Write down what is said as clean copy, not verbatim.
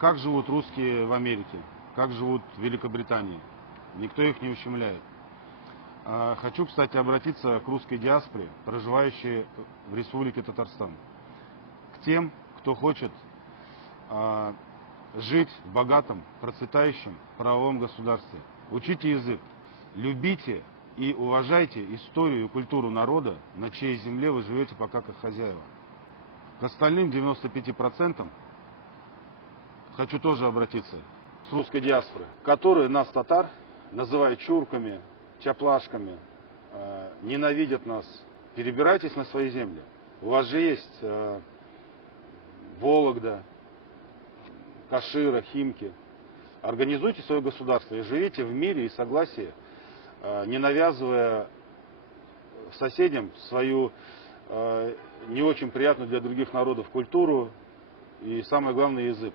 как живут русские в Америке, как живут в Великобритании. Никто их не ущемляет. Хочу, кстати, обратиться к русской диаспоре, проживающей в Республике Татарстан. К тем, кто хочет жить в богатом, процветающем правовом государстве. Учите язык, любите и уважайте историю и культуру народа, на чьей земле вы живете пока как хозяева. К остальным 95% хочу тоже обратиться с русской диаспоры, которые нас, татар, называют чурками, чаплашками, ненавидят нас. Перебирайтесь на свои земли. У вас же есть Вологда, Кашира, Химки. Организуйте свое государство и живите в мире и согласии, не навязывая соседям свою не очень приятную для других народов культуру и, самое главное, язык.